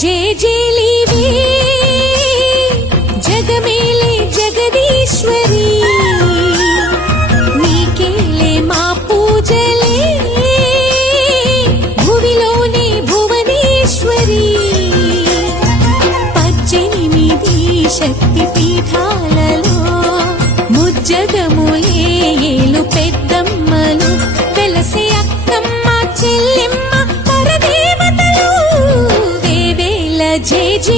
జేజేలివే జగమేలే జగదీశ్వరి నీకేలే మా పూజలే భువిలోనే భువనేశ్వరి 18 శక్తి పీఠాలలో ముజ్జగములే ఏలు పెద్దమ్మలు వెలసే అక్కమ్మ చెల్లెమ్మ పరదేవతలు వేవేల జేజే